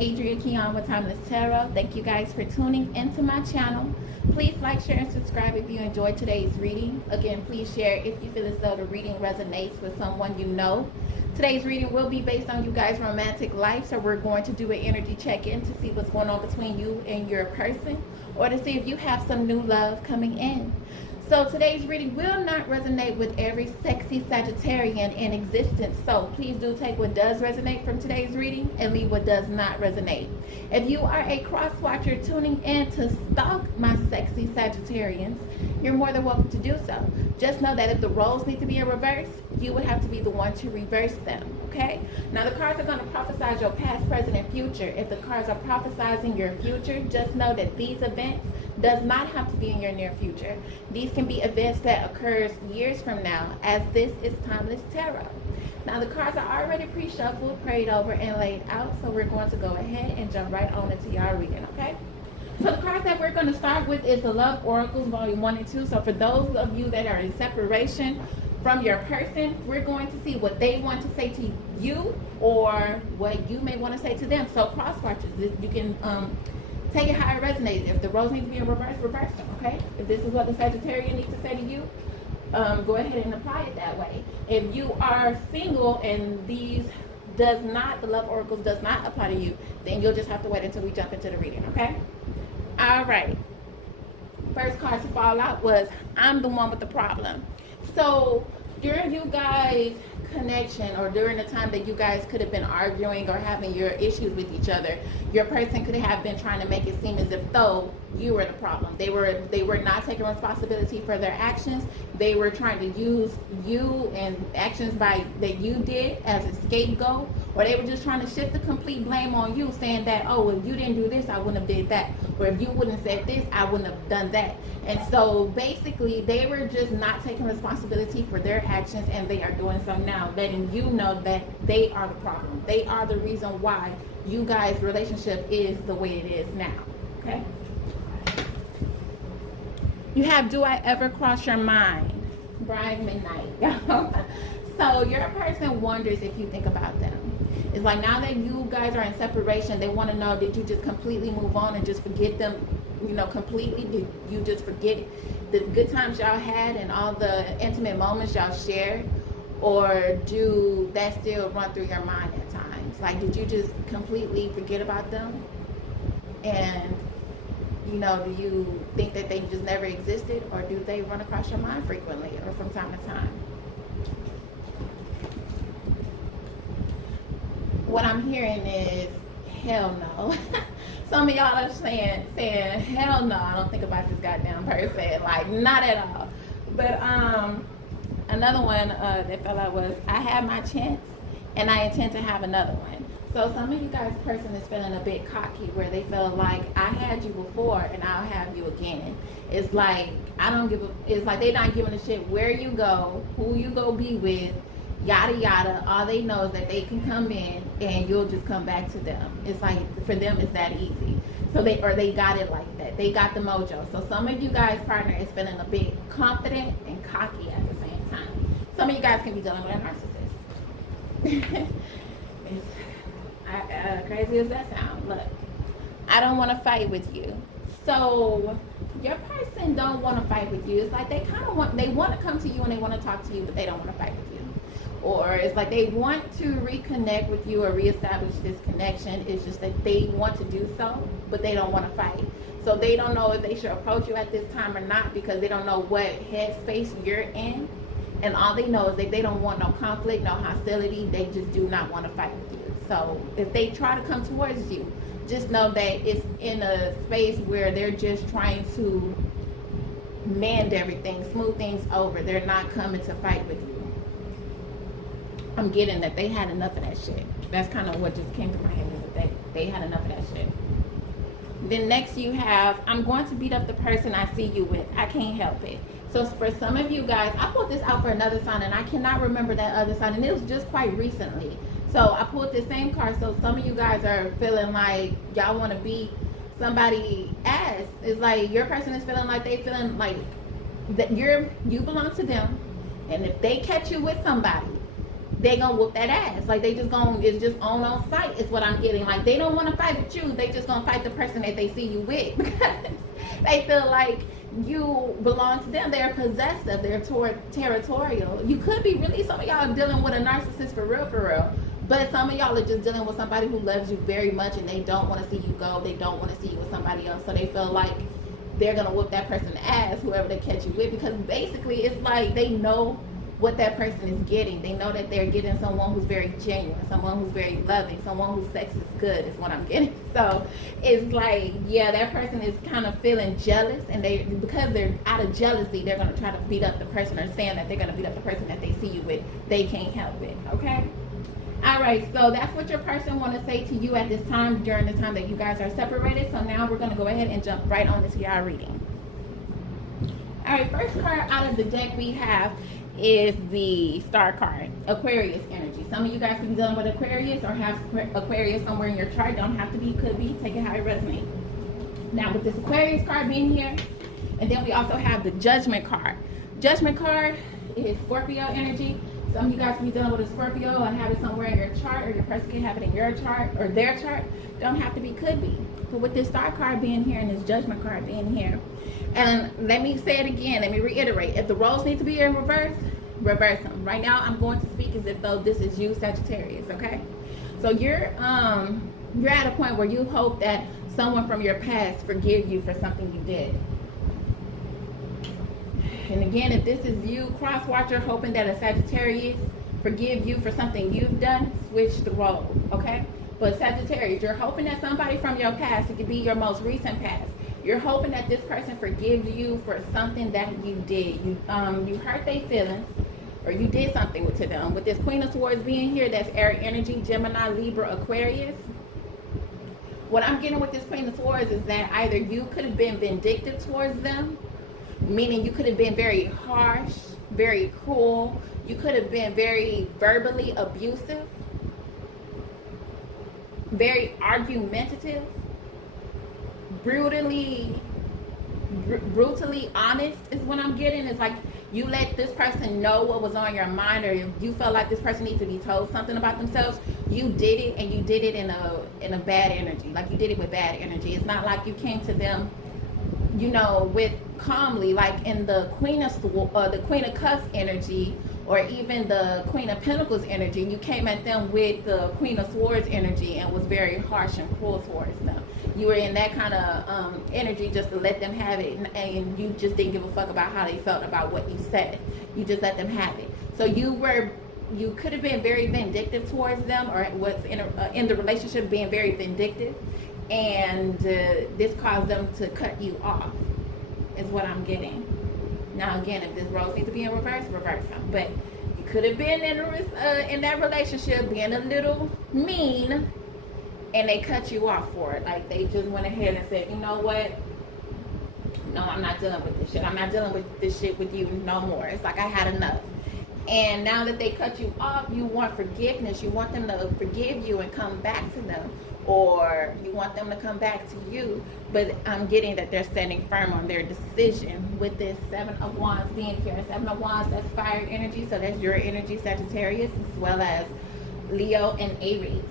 ImAdriaQian with Timeless Tarot. Thank you guys for tuning into my channel. Please like, share, and subscribe if you enjoyed today's reading. Again, please share if you feel as though the reading resonates with someone you know. Today's reading will be based on you guys' romantic life, so we're going to do an energy check-in to see what's going on between you and your person, or to see if you have some new love coming in. So today's reading will not resonate with every sexy Sagittarian in existence. So please do take what does resonate from today's reading and leave what does not resonate. If you are a cross-watcher tuning in to stalk my sexy Sagittarians, you're more than welcome to do so. Just know that if the roles need to be in reverse, you would have to be the one to reverse them, okay? Now the cards are going to prophesize your past, present, and future. If the cards are prophesizing your future, just know that these events does not have to be in your near future. These can be events that occurs years from now, as this is Timeless Tarot. Now the cards are already pre-shuffled, prayed over, and laid out, so we're going to go ahead and jump right on into y'all reading, okay? So the cards that we're going to start with is the Love Oracles, Volume 1 and 2. So for those of you that are in separation from your person, we're going to see what they want to say to you or what you may want to say to them. So cross-watchers, you can take it how it resonates. If the roles need to be in reverse, reverse them, okay? If this is what the Sagittarian needs to say to you, go ahead and apply it that way. If you are single and these the Love Oracles does not apply to you, then you'll just have to wait until we jump into the reading, okay? All right. First card to fall out was, I'm the one with the problem. So during you guys' connection, or during the time that you guys could have been arguing or having your issues with each other, your person could have been trying to make it seem as if though you were the problem. They were not taking responsibility for their actions. They were trying to use you and actions that you did as a scapegoat, or they were just trying to shift the complete blame on you, saying that, oh, if you didn't do this, I wouldn't have did that, or if you wouldn't have said this, I wouldn't have done that. And so basically they were just not taking responsibility for their actions, and they are doing so now, letting you know that they are the problem. They are the reason why you guys' relationship is the way it is now, okay? You have, do I ever cross your mind? Brian Midnight. So your person wonders if you think about them. It's like now that you guys are in separation, they want to know, did you just completely move on and just forget them, completely? Did you just forget the good times y'all had and all the intimate moments y'all shared? Or do that still run through your mind at times? Like, did you just completely forget about them? And do you think that they just never existed, or do they run across your mind frequently or from time to time? What I'm hearing is hell no. Some of y'all are saying hell no, I don't think about this goddamn person, like not at all. But another one that fell out was, I had my chance and I intend to have another one. So some of you guys' person is feeling a bit cocky, where they feel like, I had you before and I'll have you again. It's like, it's like they not giving a shit where you go, who you go be with, yada yada. All they know is that they can come in and you'll just come back to them. It's like, for them it's that easy. So they got it like that. They got the mojo. So some of you guys' partner is feeling a bit confident and cocky at the same time. Some of you guys can be dealing with a narcissist. Crazy as that sounds, look, I don't want to fight with you. So your person don't want to fight with you. It's like they want to come to you and they want to talk to you, but they don't want to fight with you. Or it's like they want to reconnect with you or reestablish this connection. It's just that they want to do so, but they don't want to fight. So they don't know if they should approach you at this time or not, because they don't know what headspace you're in. And all they know is that they don't want no conflict, no hostility. They just do not want to fight with you. So if they try to come towards you, just know that it's in a space where they're just trying to mend everything, smooth things over. They're not coming to fight with you. I'm getting that they had enough of that shit. That's kind of what just came to my head, is that they had enough of that shit. Then next you have, I'm going to beat up the person I see you with. I can't help it. So for some of you guys, I pulled this out for another sign and I cannot remember that other sign, and it was just quite recently. So I pulled the same card. So some of you guys are feeling like y'all want to beat somebody's ass. It's like your person is feeling like they feeling like that you belong to them, and if they catch you with somebody, they gonna whoop that ass. Like they just gonna, it's just on sight is what I'm getting. Like they don't want to fight with you. They just gonna fight the person that they see you with because they feel like you belong to them. They're possessive. They're territorial. You could be really, some of y'all dealing with a narcissist for real. But some of y'all are just dealing with somebody who loves you very much and they don't want to see you go. They don't want to see you with somebody else. So they feel like they're gonna whoop that person's ass, whoever they catch you with, because basically it's like they know what that person is getting. They know that they're getting someone who's very genuine, someone who's very loving, someone whose sex is good is what I'm getting. So it's like, yeah, that person is kind of feeling jealous, and they, because they're out of jealousy, they're going to try to beat up the person, or saying that they're going to beat up the person that they see you with. They can't help it, okay? All right, so that's what your person want to say to you at this time, during the time that you guys are separated. So now we're going to go ahead and jump right on into your reading. All right, first card out of the deck we have is the Star card, Aquarius energy. Some of you guys can be dealing with Aquarius or have Aquarius somewhere in your chart. Don't have to be, could be. Take it how it resonates. Now with this Aquarius card being here, and then we also have the Judgment card. Judgment card is Scorpio energy. Some of you guys can be dealing with a Scorpio and have it somewhere in your chart, or your person can have it in your chart or their chart. Don't have to be, could be. But with this Star card being here and this Judgment card being here, and let me say it again, let me reiterate, if the roles need to be in reverse, reverse them. Right now I'm going to speak as if though this is you, Sagittarius, okay? So you're at a point where you hope that someone from your past forgive you for something you did. And again, if this is you, cross watcher, hoping that a Sagittarius forgive you for something you've done, switch the role, okay? But Sagittarius, you're hoping that somebody from your past, it could be your most recent past, you're hoping that this person forgives you for something that you did. You hurt their feelings, or you did something to them. With this Queen of Swords being here, that's air energy, Gemini, Libra, Aquarius. What I'm getting with this Queen of Swords is that either you could have been vindictive towards them, meaning you could have been very harsh, very cruel. You could have been very verbally abusive, very argumentative, brutally honest is what I'm getting. It's like you let this person know what was on your mind, or if you felt like this person needs to be told something about themselves, you did it, and you did it in a bad energy. Like you did it with bad energy. It's not like you came to them, you know, with calmly, like in the Queen of Cups energy, or even the Queen of Pentacles energy. You came at them with the Queen of Swords energy and was very harsh and cruel towards them. You were in that kind of energy just to let them have it, and you just didn't give a fuck about how they felt about what you said. You just let them have it. So you could have been very vindictive towards them, or was in the relationship being very vindictive, and this caused them to cut you off, is what I'm getting. Now again, if this rose needs to be in reverse, reverse them. But you could have been in that relationship being a little mean, and they cut you off for it. Like they just went ahead and said, you know what? No, I'm not dealing with this shit. I'm not dealing with this shit with you no more. It's like I had enough. And now that they cut you off, you want forgiveness. You want them to forgive you and come back to them. Or you want them to come back to you. But I'm getting that they're standing firm on their decision with this Seven of Wands being here. Seven of Wands, that's fire energy. So that's your energy, Sagittarius, as well as Leo and Aries.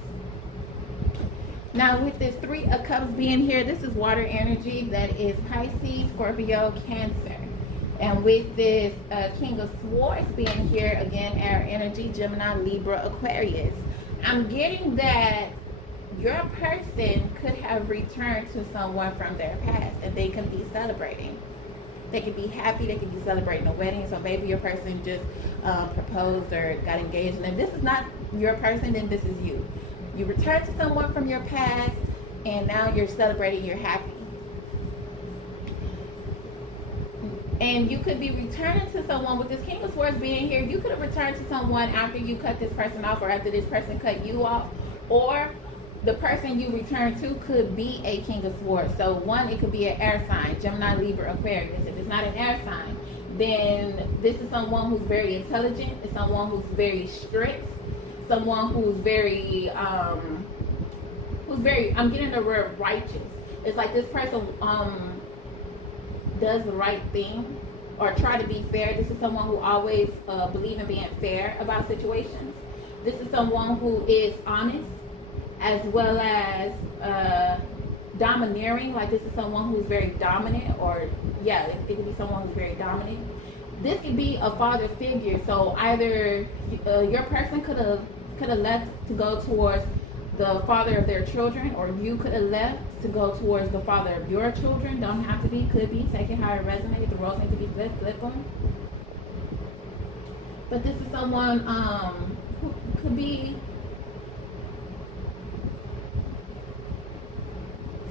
Now with this Three of Cups being here, this is water energy. That is Pisces, Scorpio, Cancer. And with this King of Swords being here, again, air energy, Gemini, Libra, Aquarius. I'm getting that your person could have returned to someone from their past, and they can be celebrating. They could be happy, they could be celebrating a wedding. So maybe your person just proposed or got engaged. And if this is not your person, then this is you. You return to someone from your past, and now you're celebrating, you're happy. And you could be returning to someone with this King of Swords being here. You could have returned to someone after you cut this person off, or after this person cut you off, or the person you return to could be a King of Swords. So one, it could be an air sign, Gemini, Libra, Aquarius. If it's not an air sign, then this is someone who's very intelligent. It's someone who's very strict. Someone who's very, I'm getting the word righteous. It's like this person does the right thing, or try to be fair. This is someone who always believes in being fair about situations. This is someone who is honest, as well as domineering. Like this is someone who's very dominant, or yeah, it could be someone who's very dominant. This could be a father figure. So either your person could have left to go towards the father of their children, or you could have left to go towards the father of your children. Don't have to be, could be. Take it how it resonates. The roles need to be flipped, flip them. But this is someone who could be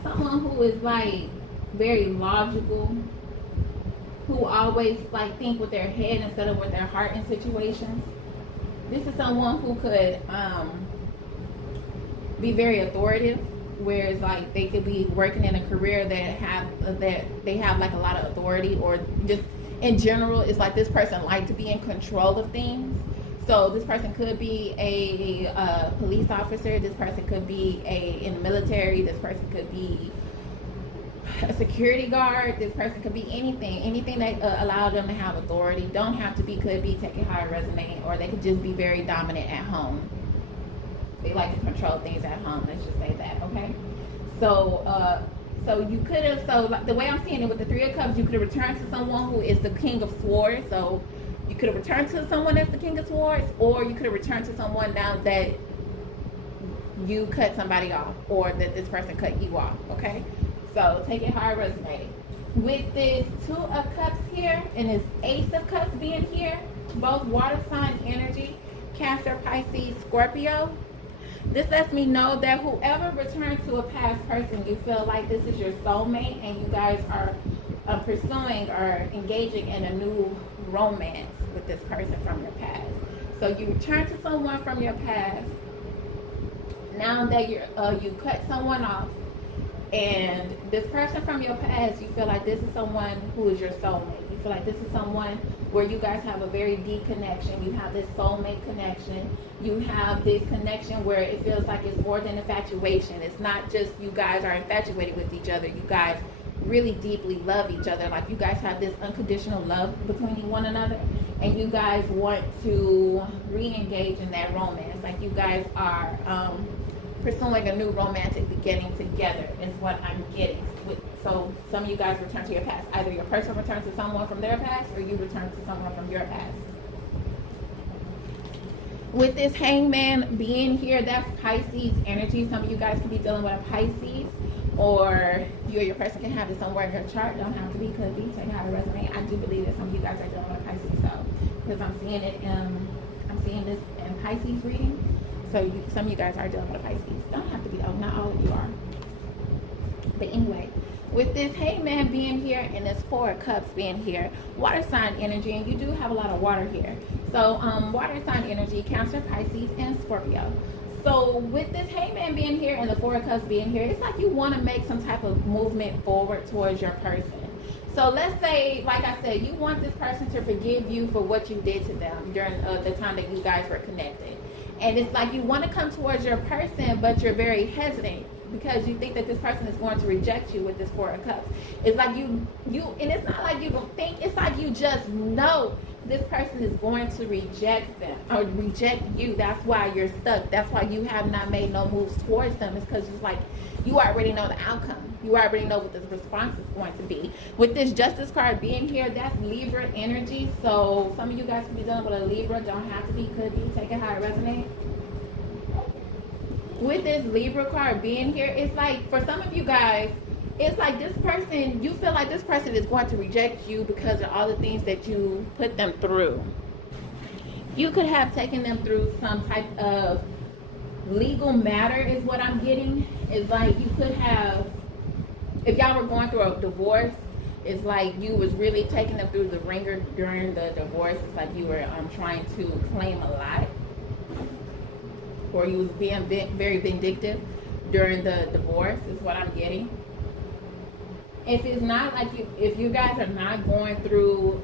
someone who is like very logical, who always like think with their head instead of with their heart in situations. This is someone who could be very authoritative, whereas like they could be working in a career that they have like a lot of authority, or just in general, it's like this person like to be in control of things. So this person could be a police officer. This person could be in the military. This person could be a security guard. This person could be anything that allow them to have authority. Don't have to be, could be, take it how it resonates, or they could just be very dominant at home. They like to control things at home. Let's just say that, okay? So, so you could have, so the way I'm seeing it with the Three of Cups, you could have returned to someone who is the King of Swords. So you could have returned to someone that's the King of Swords, or you could have returned to someone now that you cut somebody off, or that this person cut you off, okay? So take it how it resonates. With this Two of Cups here and this Ace of Cups being here, both water sign energy, Cancer, Pisces, Scorpio. This lets me know that whoever returned to a past person, you feel like this is your soulmate, and you guys are pursuing or engaging in a new romance with this person from your past. So you return to someone from your past. Now that you cut someone off, and this person from your past, you feel like this is someone who is your soulmate. You feel like this is someone where you guys have a very deep connection. You have this soulmate connection. You have this connection where it feels like it's more than infatuation. It's not just you guys are infatuated with each other. You guys really deeply love each other. Like you guys have this unconditional love between one another, and you guys want to re-engage in that romance. Like you guys are pursuing a new romantic beginning together is what I'm getting. So some of you guys return to your past. Either your person returns to someone from their past, or you return to someone from your past. With this Hangman being here, that's Pisces energy. Some of you guys could be dealing with a Pisces, or you or your person can have it somewhere in your chart. Don't have to be, could be. Take how it resonates. I do believe that some of you guys are dealing with a Pisces, though, because I'm seeing it. I'm seeing this in Pisces reading. So some of you guys are dealing with a Pisces. Don't have to be, though. Not all of you are. But anyway, with this Hangman being here and this Four of Cups being here, water sign energy, and you do have a lot of water here. So water sign energy, Cancer, Pisces, and Scorpio. So with this Hangman being here and the Four of Cups being here, it's like you want to make some type of movement forward towards your person. So let's say, like I said, you want this person to forgive you for what you did to them during the time that you guys were connected. And it's like you want to come towards your person, but you're very hesitant because you think that this person is going to reject you with this Four of Cups. It's like you, and it's not like you don't think, it's like you just know this person is going to reject them or reject you. That's why you're stuck. That's why you have not made no moves towards them. It's because it's like you already know the outcome. You already know what the response is going to be. With this Justice card being here, that's Libra energy. So some of you guys could be dealing with a Libra. Don't have to be, could be. Take it how it resonates. With this Libra card being here, it's like for some of you guys, it's like this person, you feel like this person is going to reject you because of all the things that you put them through. You could have taken them through some type of legal matter is what I'm getting. It's like you could have, if y'all were going through a divorce, it's like you was really taking them through the ringer during the divorce. It's like you were trying to claim a lot, or you was being very vindictive during the divorce is what I'm getting. If it's not like if you guys are not going through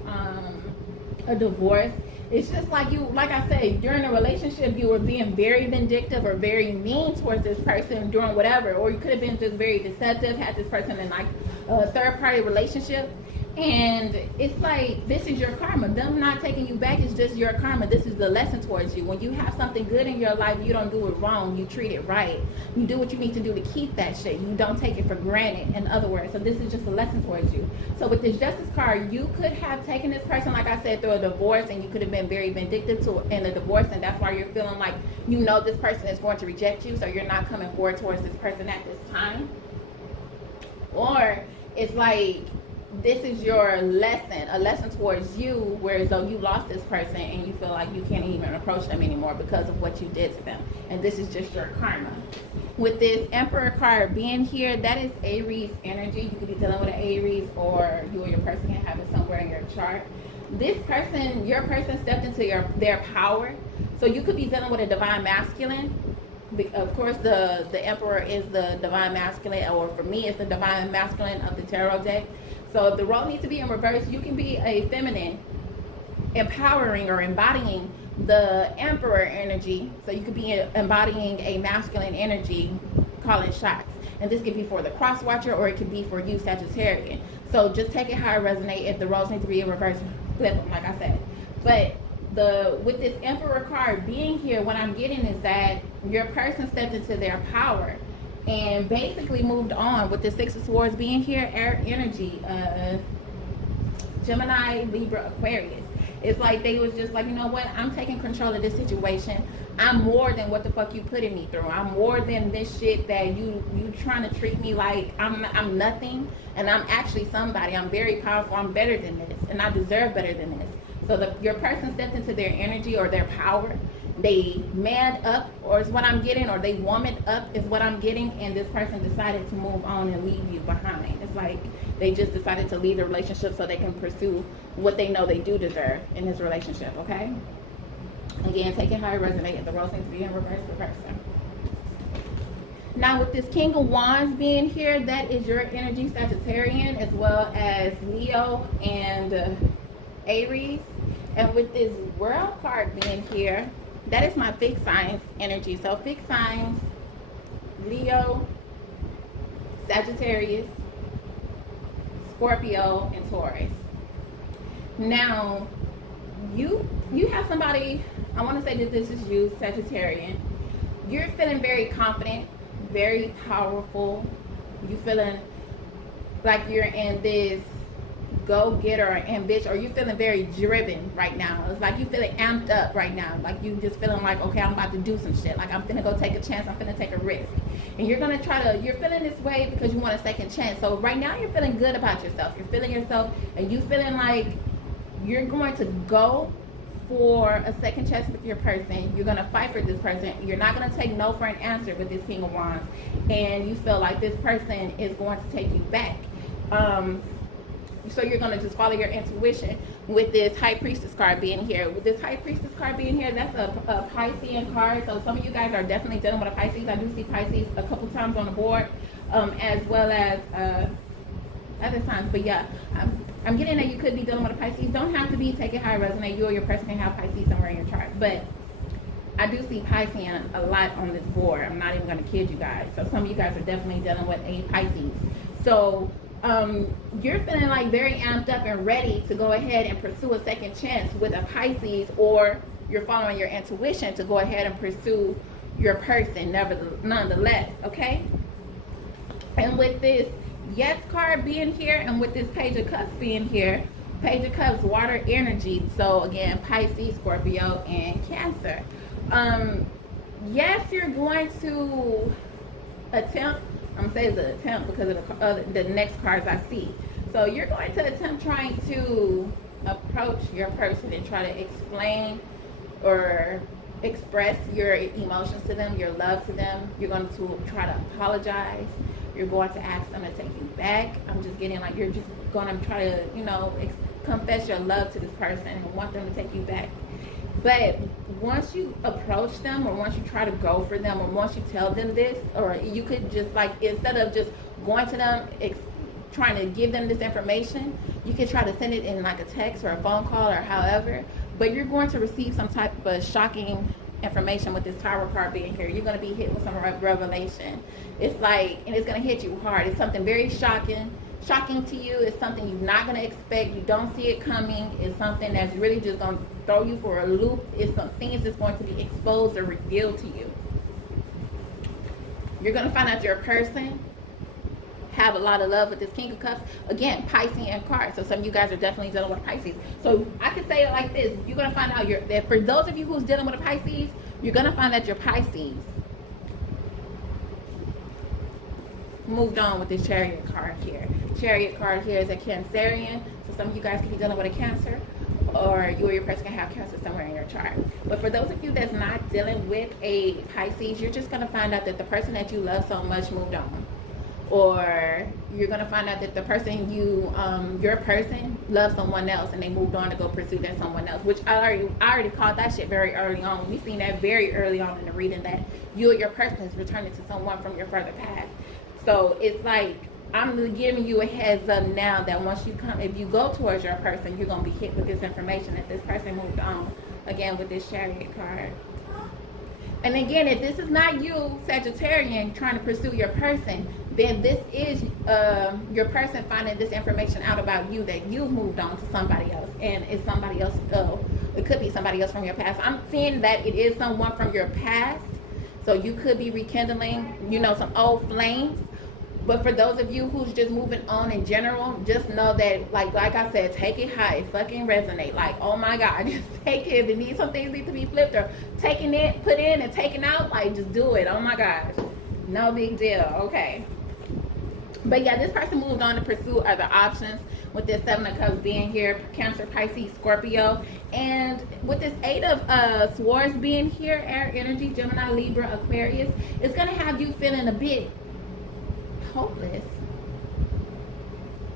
a divorce, it's just like you, like I said, during a relationship, you were being very vindictive or very mean towards this person during whatever, or you could have been just very deceptive, had this person in like a third party relationship, And it's like, this is your karma. Them not taking you back is just your karma. This is the lesson towards you. When you have something good in your life, you don't do it wrong. You treat it right. You do what you need to do to keep that shit. You don't take it for granted, in other words. So this is just a lesson towards you. So with this Justice card, you could have taken this person, like I said, through a divorce, and you could have been very vindictive in a divorce, and that's why you're feeling like you know this person is going to reject you, so you're not coming forward towards this person at this time. Or it's like, this is your lesson, a lesson towards you, whereas though you lost this person and you feel like you can't even approach them anymore because of what you did to them. And this is just your karma. With this Emperor card being here, that is Aries energy. You could be dealing with an Aries, or you or your person can have it somewhere in your chart. This person, your person stepped into their power. So you could be dealing with a divine masculine. Of course, the Emperor is the divine masculine, or for me, it's the divine masculine of the tarot deck. So if the role needs to be in reverse, you can be a feminine, empowering or embodying the Emperor energy. So you could be embodying a masculine energy, calling shots. And this could be for the cross watcher, or it could be for you, Sagittarian. So just take it how it resonates. If the roles need to be in reverse, flip them, like I said. But with this Emperor card being here, what I'm getting is that your person stepped into their power and basically moved on. With the Six of Swords being here, air energy, Gemini, Libra, Aquarius. It's like they was just like, you know what, I'm taking control of this situation. I'm more than what the fuck you putting me through. I'm more than this shit that you trying to treat me like I'm nothing, and I'm actually somebody. I'm very powerful. I'm better than this, and I deserve better than this. So your person stepped into their energy or their power. They manned up, or is what I'm getting, or they womaned up is what I'm getting, and this person decided to move on and leave you behind. It's like they just decided to leave the relationship so they can pursue what they know they do deserve in this relationship, okay? Again, take it how it resonates. The roles need to be in reverse for person. Now with this King of Wands being here, that is your energy, Sagittarian, as well as Leo and Aries. And with this World card being here, that is my fixed signs energy. So fixed signs, Leo, Sagittarius, Scorpio, and Taurus. Now, you have somebody, I want to say that this is you, Sagittarian. You're feeling very confident, very powerful. You feeling like you're in this go-getter or ambition, or you feeling very driven right now. It's like you feeling amped up right now. Like you just feeling like, okay, I'm about to do some shit. Like I'm finna go take a chance. I'm finna take a risk. And you're gonna you're feeling this way because you want a second chance. So right now you're feeling good about yourself. You're feeling yourself, and you feeling like you're going to go for a second chance with your person. You're going to fight for this person. You're not going to take no for an answer with this King of Wands. And you feel like this person is going to take you back. So you're going to just follow your intuition with this High Priestess card being here. With this High Priestess card being here, that's a Piscean card. So some of you guys are definitely dealing with a Pisces. I do see Pisces a couple times on the board, as well as other times. But yeah, I'm getting that you could be dealing with a Pisces. Don't have to be. Take it how it resonates. You or your person can have Pisces somewhere in your chart. But I do see Piscean a lot on this board. I'm not even going to kid you guys. So some of you guys are definitely dealing with a Pisces. So you're feeling like very amped up and ready to go ahead and pursue a second chance with a Pisces, or you're following your intuition to go ahead and pursue your person nonetheless, okay? And with this Yes card being here, and with this Page of Cups being here, Page of Cups, water energy. So again, Pisces, Scorpio, and Cancer. Yes, you're going to attempt, I'm saying it's an attempt because of the next cards I see. So you're going to attempt trying to approach your person and try to explain or express your emotions to them, your love to them. You're going to try to apologize. You're going to ask them to take you back. I'm just getting like you're just going to try to, you know, confess your love to this person and want them to take you back. But once you approach them, or once you try to go for them, or once you tell them this, or you could just like, instead of just going to them, trying to give them this information, you can try to send it in like a text or a phone call or however, but you're going to receive some type of shocking information with this Tower card being here. You're going to be hit with some revelation. It's like, and it's going to hit you hard. It's something very shocking, shocking to you. It's something you're not going to expect. You don't see it coming. It's something that's really just going to throw you for a loop. It's some things that's going to be exposed or revealed to you. You're going to find out your person have a lot of love with this King of Cups. Again, Piscean card. So some of you guys are definitely dealing with a Pisces. So I could say it like this. You're going to find out that for those of you who's dealing with a Pisces, you're going to find out your Pisces moved on with this Chariot card here. Chariot card here is a Cancerian. So some of you guys could be dealing with a Cancer, or you or your person can have Cancer somewhere in your chart. But for those of you that's not dealing with a Pisces, you're just going to find out that the person that you love so much moved on. Or you're going to find out that the person your person loves someone else and they moved on to go pursue that someone else, which I already called that shit very early on. We seen that very early on in the reading, that you or your person is returning to someone from your further past. So it's like, I'm giving you a heads up now that once you come, if you go towards your person, you're going to be hit with this information that this person moved on, again, with this Chariot card. And again, if this is not you, Sagittarian, trying to pursue your person, then this is your person finding this information out about you, that you've moved on to somebody else, and it's somebody else. It could be somebody else from your past. I'm seeing that it is someone from your past, so you could be rekindling, you know, some old flames. But for those of you who's just moving on in general, just know that, like I said, take it how it fucking resonate. Like, oh my God, just take it. If it needs, some things need to be flipped or taken in, put in and taken out, like, just do it. Oh my gosh, no big deal. Okay. But yeah, this person moved on to pursue other options with this Seven of Cups being here, Cancer, Pisces, Scorpio. And with this Eight of Swords being here, air energy, Gemini, Libra, Aquarius, it's going to have you feeling a bit hopeless.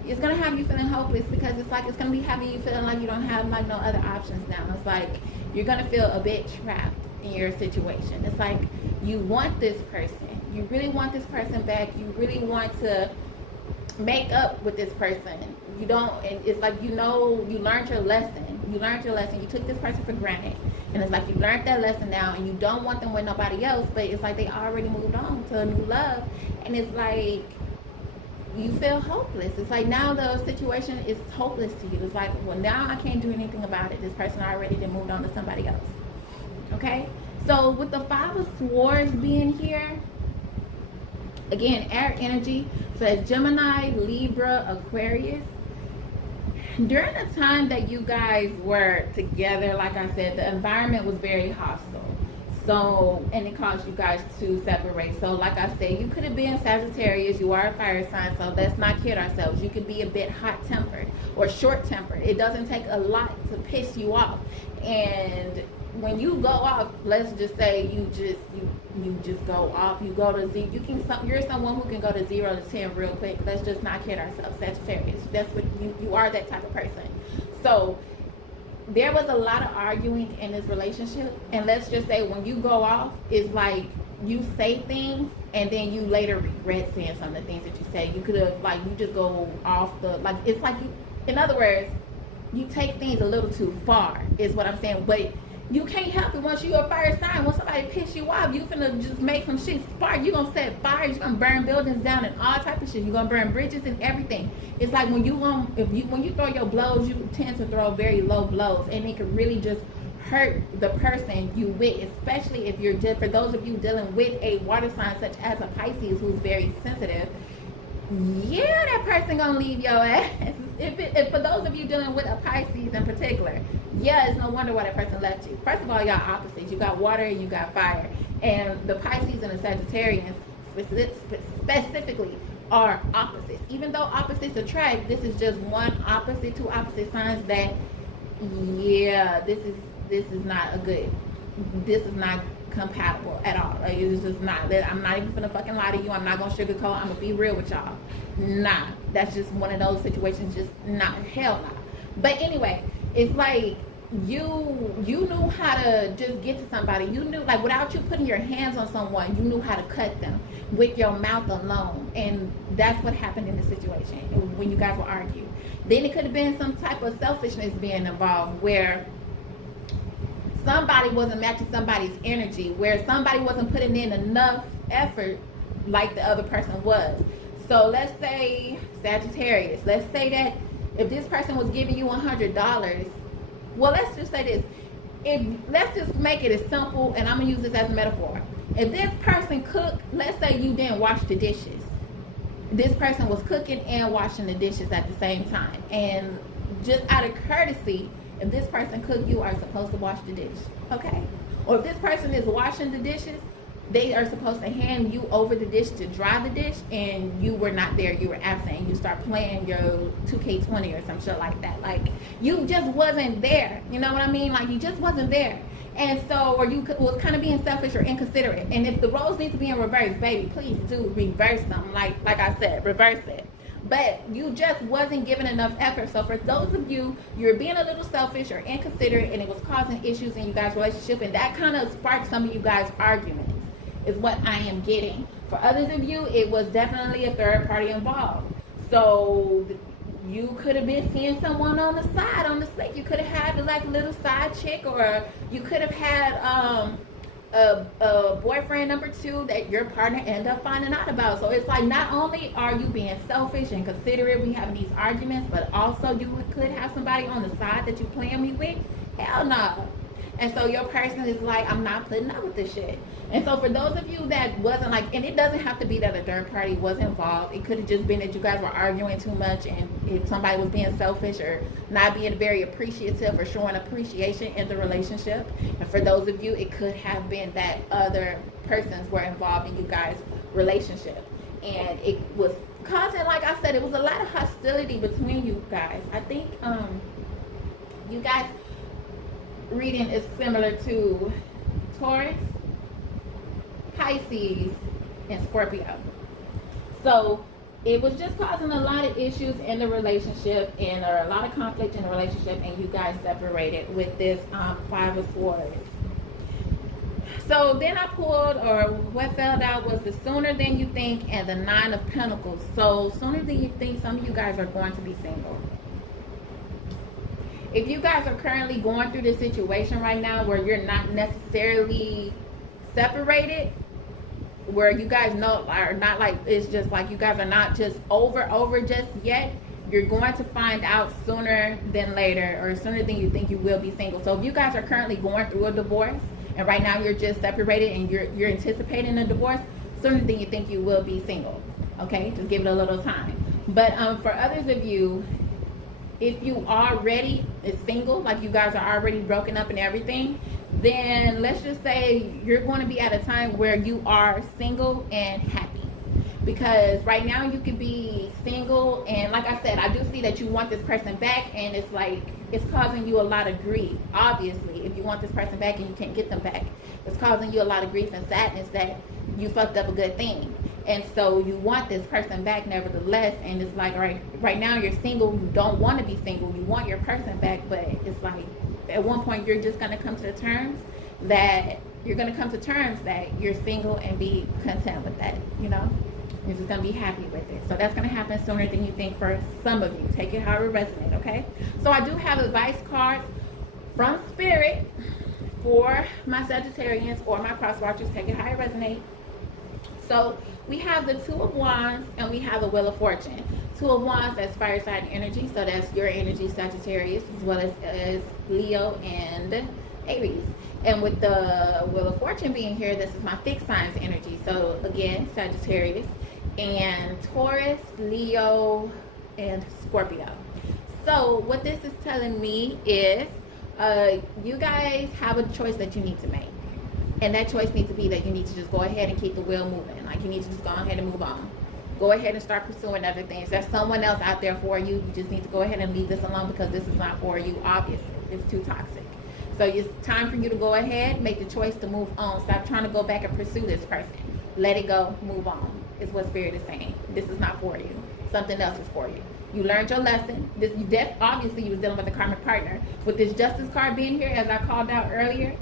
It's going to have you feeling hopeless because it's like, it's going to be having you feeling like you don't have like no other options now. It's like you're going to feel a bit trapped in your situation. It's like you want this person. You really want this person back. You really want to make up with this person. You don't, and it's like, you know, you learned your lesson. You learned your lesson. You took this person for granted. And it's like you learned that lesson now and you don't want them with nobody else, but it's like they already moved on to a new love. And it's like you feel hopeless. It's like now the situation is hopeless to you. It's like, well, now I can't do anything about it. This person already did moved on to somebody else. Okay? So with the Five of Swords being here, again, air energy, so Gemini, Libra, Aquarius. During the time that you guys were together, like I said, the environment was very hostile. So, and it caused you guys to separate. So like I said, you could have been Sagittarius, you are a fire sign, so let's not kid ourselves. You could be a bit hot-tempered or short-tempered. It doesn't take a lot to piss you off. And when you go off, let's just say you just go off, you go to Z, you're someone who can go to 0 to 10 real quick. Let's just not kid ourselves. Sagittarius, that's what you are, that type of person. So there was a lot of arguing in this relationship, and let's just say when you go off, it's like you say things and then you later regret saying some of the things that you say. You could have, like, you just go off the, like, it's like you, in other words, you take things a little too far is what I'm saying. But you can't help it. Once you're a fire sign, once somebody piss you off, you finna just make some shit spark. You're gonna set fires, you're gonna burn buildings down and all type of shit. You're gonna burn bridges and everything. It's like when you throw your blows, you tend to throw very low blows, and it could really just hurt the person you with, especially if you're just, for those of you dealing with a water sign such as a Pisces who's very sensitive. Yeah, that person gonna leave your ass. If for those of you dealing with a Pisces in particular, yeah, it's no wonder why that person left you. First of all, y'all opposites. You got water and you got fire. And the Pisces and the Sagittarians specifically are opposites. Even though opposites attract, this is just one opposite, two opposite signs that, yeah, this is not a good, this is not compatible at all. Like, it's just not. I'm not even gonna fucking lie to you. I'm not gonna sugarcoat. I'm gonna be real with y'all. Nah, that's just one of those situations. Just not, hell nah. But anyway, it's like you knew how to just get to somebody. You knew, like, without you putting your hands on someone, you knew how to cut them with your mouth alone. And that's what happened in the situation when you guys were arguing. Then it could have been some type of selfishness being involved, where somebody wasn't matching somebody's energy, where somebody wasn't putting in enough effort like the other person was. So let's say Sagittarius. Let's say that if this person was giving you $100, well, let's just say this. Let's just make it as simple, and I'm gonna use this as a metaphor. If this person cooked, let's say you didn't wash the dishes. This person was cooking and washing the dishes at the same time, and just out of courtesy, if this person cooked, you are supposed to wash the dish, okay? Or if this person is washing the dishes, they are supposed to hand you over the dish to dry the dish, and you were not there, you were absent, and you start playing your 2K20 or some shit like that. Like, you just wasn't there, you know what I mean? Like, you just wasn't there. And so, or you was kind of being selfish or inconsiderate. And if the roles need to be in reverse, baby, please do reverse them. Like I said, reverse it. But you just wasn't giving enough effort. So for those of you, you're being a little selfish or inconsiderate, and it was causing issues in you guys' relationship, and that kind of sparked some of you guys' arguments, is what I am getting. For others of you, it was definitely a third party involved. So you could have been seeing someone on the side, on the slick. You could have had like a little side chick, or you could have had a boyfriend number two that your partner ended up finding out about. So it's like, not only are you being selfish and considerate, we having these arguments, but also you could have somebody on the side that you playing me with. Hell no. And so your person is like, I'm not putting up with this shit. And so for those of you that wasn't like, and it doesn't have to be that a third party was involved. It could have just been that you guys were arguing too much, and if somebody was being selfish or not being very appreciative or showing appreciation in the relationship. And for those of you, it could have been that other persons were involved in you guys' relationship. And it was causing, like I said, it was a lot of hostility between you guys. I think you guys' reading is similar to Taurus, Pisces, and Scorpio. So it was just causing a lot of issues in the relationship, and a lot of conflict in the relationship, and you guys separated with this 5 of Swords. So then I pulled, or what fell out was the Sooner Than You Think and the 9 of Pentacles. So sooner than you think, some of you guys are going to be single. If you guys are currently going through this situation right now where you're not necessarily separated, where you guys know are not like, it's just like you guys are not just over just yet, you're going to find out sooner than later, or sooner than you think you will be single. So if you guys are currently going through a divorce, and right now you're just separated and you're anticipating a divorce, sooner than you think you will be single. Okay, just give it a little time. But for others of you, if you already is single, like you guys are already broken up and everything, then let's just say you're going to be at a time where you are single and happy. Because right now you could be single, and like I said, I do see that you want this person back, and it's like, it's causing you a lot of grief. Obviously, if you want this person back and you can't get them back, it's causing you a lot of grief and sadness that you fucked up a good thing. And so you want this person back nevertheless, and it's like, right now you're single, you don't want to be single, you want your person back, but it's like, at one point you're just going to come to terms that you're single and be content with that, you know? You're just going to be happy with it. So that's going to happen sooner than you think for some of you. Take it however it resonates, okay? So I do have advice cards from Spirit for my Sagittarians or my cross watchers. Take it how it resonates. So we have the Two of Wands and we have the Wheel of Fortune. Two of Wands, that's fire sign energy. So that's your energy, Sagittarius, as well as Leo and Aries. And with the Wheel of Fortune being here, this is my fixed signs energy. So again, Sagittarius and Taurus, Leo, and Scorpio. So what this is telling me is you guys have a choice that you need to make. And that choice needs to be that you need to just go ahead and keep the wheel moving. Like, you need to just go ahead and move on. Go ahead and start pursuing other things. There's someone else out there for you. You just need to go ahead and leave this alone, because this is not for you, obviously. It's too toxic. So it's time for you to go ahead, make the choice to move on. Stop trying to go back and pursue this person. Let it go, move on, is what Spirit is saying. This is not for you. Something else is for you. You learned your lesson. Obviously, you was dealing with a karmic partner. With this Justice card being here, as I called out earlier,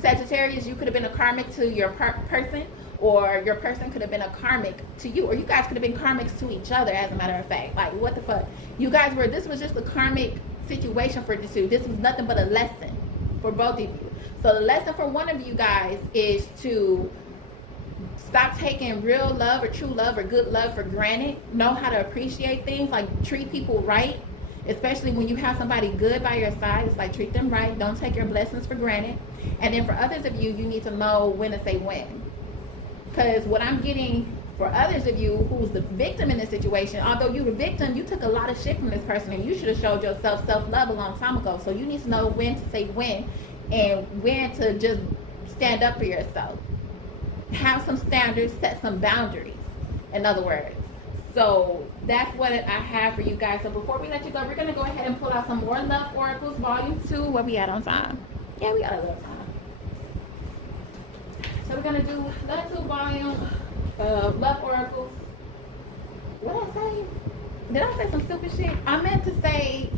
Sagittarius, you could have been a karmic to your person, or your person could have been a karmic to you, or you guys could have been karmics to each other, as a matter of fact. Like, what the fuck? You guys were, this was just a karmic situation for the two. This was nothing but a lesson for both of you. So the lesson for one of you guys is to Stop taking real love or true love or good love for granted. Know how to appreciate things, like treat people right, especially when you have somebody good by your side. It's like treat them right. Don't take your blessings for granted. And then for others of you, you need to know when to say when. Because what I'm getting for others of you who's the victim in this situation, although you're the victim, you took a lot of shit from this person, and you should have showed yourself self-love a long time ago. So you need to know when to say when, and when to just stand up for yourself. Have some standards, set some boundaries, in other words. So that's what I have for you guys. So before we let you go, we're going to go ahead and pull out some more Love Oracles, Volume 2. Where we at on time? Yeah, we got a little time. So we're going to do Love 2 Volume, Love Oracles. What did I say? Did I say some stupid shit? I meant to say,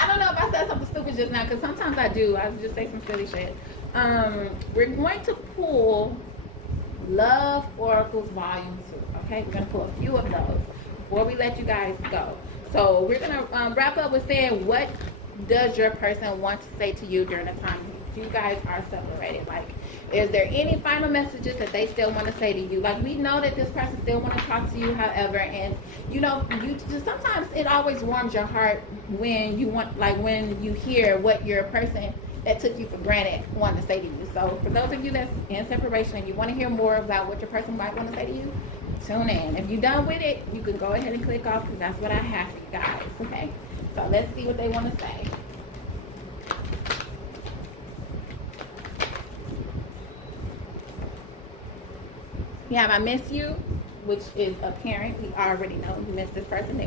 I don't know if I said something stupid just now, because sometimes I do. I just say some silly shit. We're going to pull Love Oracles Volume 2. Okay, we're going to pull a few of those before we let you guys go. So we're going to wrap up with saying, what does your person want to say to you during the time you guys are separated? Like, is there any final messages that they still want to say to you? Like, we know that this person still want to talk to you, however, and you know, you just, sometimes it always warms your heart when you want, like when you hear what your person that took you for granted wanted to say to you. So for those of you that's in separation and you want to hear more about what your person might want to say to you, tune in. If you're done with it, you can go ahead and click off, because that's what I have for you guys. Okay, so let's see what they want to say. We have I miss you, which is apparent. We already know you miss this person. They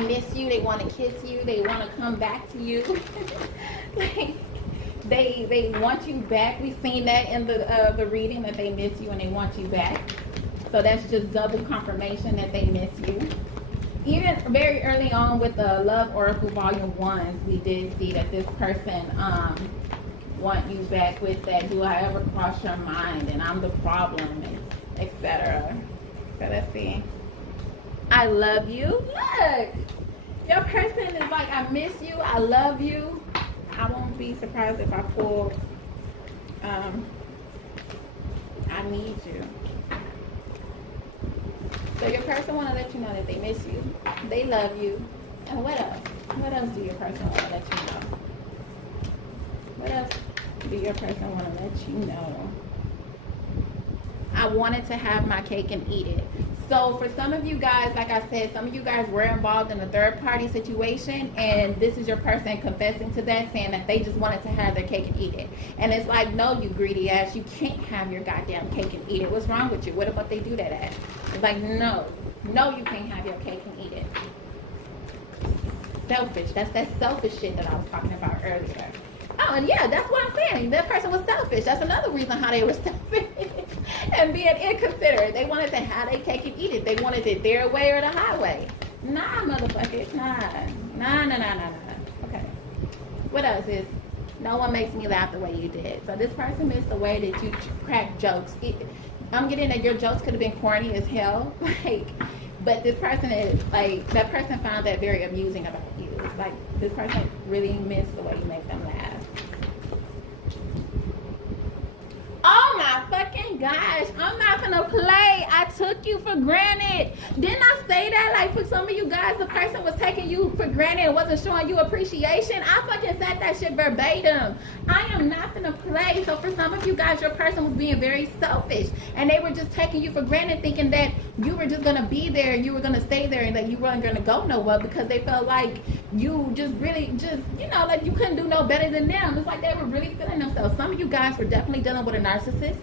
miss you, they want to kiss you, they want to come back to you. Like, they want you back. We've seen that in the reading, that they miss you and they want you back. So that's just double confirmation that they miss you. Even very early on with the Love Oracle Volume 1, we did see that this person want you back with that, do I ever cross your mind, and I'm the problem, and etc. So let's see. I love you. Look, your person is like, I miss you, I love you. I won't be surprised if I pull I need you. So your person want to let you know that they miss you, they love you, and what else? What else do your person want to let you know? What else do your person want to let you know? I wanted to have my cake and eat it. So for some of you guys, like I said, some of you guys were involved in a third party situation, and this is your person confessing to that, saying that they just wanted to have their cake and eat it. And it's like, no, you greedy ass, you can't have your goddamn cake and eat it. What's wrong with you? What the fuck they do that at? It's like, no, you can't have your cake and eat it. Selfish. That's that selfish shit that I was talking about earlier. Oh, and yeah, that's what I'm saying. That person was selfish. That's another reason how they were selfish and being inconsiderate. They wanted to have their cake and eat it. They wanted it their way or the highway. Nah, motherfuckers. Nah. Okay. What else is, no one makes me laugh the way you did. So this person missed the way that you crack jokes. I'm getting that your jokes could have been corny as hell. Like, but this person is like, that person found that very amusing about you. It's like, this person really missed the way you make them laugh. Oh my fucking gosh, I'm not gonna play. I took you for granted. Didn't I say that? Like, for some of you guys, the person was taking you for granted and wasn't showing you appreciation. I fucking said that shit verbatim. I am not gonna play. So for some of you guys, your person was being very selfish, and they were just taking you for granted, thinking that you were just gonna be there, you were gonna stay there, and that you weren't gonna go nowhere, because they felt like you just really you know, like you couldn't do no better than them. It's like they were really feeling themselves. Some of you guys were definitely dealing with a narcissist.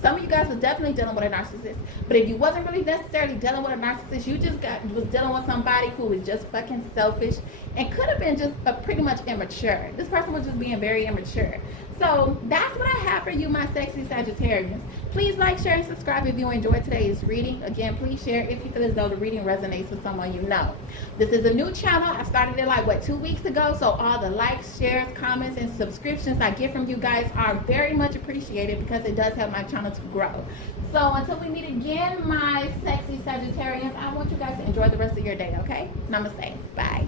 Some of you guys were definitely dealing with a narcissist. But if you wasn't really necessarily dealing with a narcissist, you just was dealing with somebody who was just fucking selfish and could have been just pretty much immature. This person was just being very immature. So that's what I have for you, my sexy Sagittarians. Please like, share, and subscribe if you enjoyed today's reading. Again, please share if you feel as though the reading resonates with someone you know. This is a new channel. I started it like, 2 weeks ago? So all the likes, shares, comments, and subscriptions I get from you guys are very much appreciated, because it does help my channel to grow. So until we meet again, my sexy Sagittarians, I want you guys to enjoy the rest of your day, okay? Namaste. Bye.